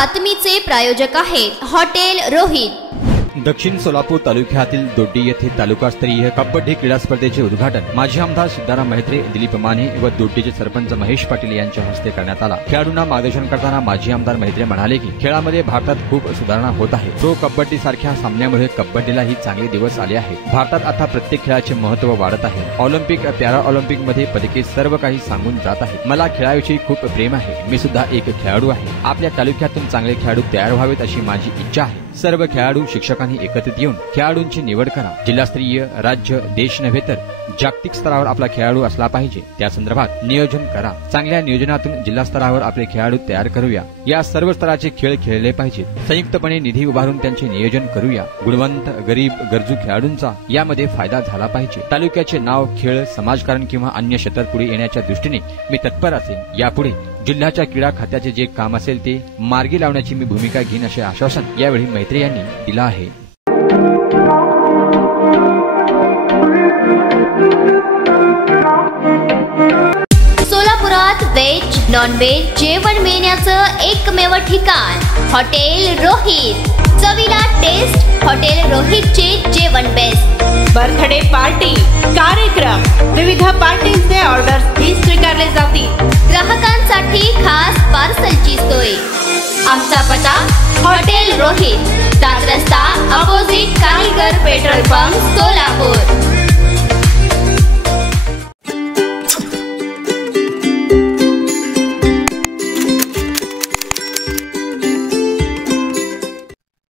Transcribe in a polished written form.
बातमीचे प्रायोजक आहेत हॉटेल रोहित। दक्षिण सोलापूर तालुक्यातील दोड्डी येथे तालुकास्तरीय कबड्डी क्रीडा स्पर्धेचे उद्घाटन माजी आमदार सिद्धाराम मेहत्रे, दिलीप माने व दोड्डीचे सरपंच महेश पाटील यांच्या हस्ते करण्यात आला। खेळाडूंना मार्गदर्शन करताना माजी आमदार मेहत्रे म्हणाले की खेळामध्ये भारतात खूप सुधारणा होत आहे। प्रो कबड्डी सारख्या सामन्यामुळे कबड्डीलाही चांगले दिवस आले आहेत। भारतात आता प्रत्येक खेळाचे महत्त्व वाढत आहे। ऑलिम्पिक, पॅरा ऑलिम्पिक मध्ये पदके सर्व काही सांगून जात आहे। मला खेळाविषयी खूप प्रेम आहे। मी सुद्धा एक खेळाडू आहे। आपल्या तालुक्यातून चांगले खेळाडू तयार व्हावेत अशी माझी इच्छा आहे। सर्व खेळाडू शिक्षकांनी एकत्रित येऊन खेळाडूंची निवड करा। जिल्हास्तरीय, राज्य, देश नव्हे तर जागतिक स्तरावर आपला खेळाडू असला पाहिजे। त्या संदर्भात नियोजन करा। चांगल्या नियोजनातून जिल्हा स्तरावर आपले खेळाडू तयार करूया। या सर्व स्तराचे खेळ खेळले पाहिजेत। संयुक्तपणे निधी उभारून त्यांचे नियोजन करूया। गुणवंत, गरीब, गरजू खेळाडूंचा यामध्ये फायदा झाला पाहिजे। तालुक्याचे नाव, खेळ, समाजकारण किंवा अन्य क्षेत्रात पुढे येण्याच्या दृष्टीने मी तत्पर असेल। यापुढे जिल्ह्याच्या क्रीडा खात्याचे जे काम असेल ते मार्गी लावण्याची मी भूमिका घेईन असे आश्वासन यावेळी मेहत्रे यांनी दिला आहे। सोलापुरात व्हेज, नॉन व्हेज जेवण मिळण्याचं एकमेव ठिकाण हॉटेल रोहित। चवीला टेस्ट, हॉटेल रोहितचे जेवण बेस्ट। बर्थडे पार्टी, कार्यक्रम, विविध पार्टींचे ऑर्डर्स ही स्वीकारले जातील। ग्राहकांसाठी खास पार्सलची सोय। आमचा पत्ता हॉटेल रोहित, 7 रस्ता अपोजिट कारीगर पेट्रोल पंप, सोलापूर।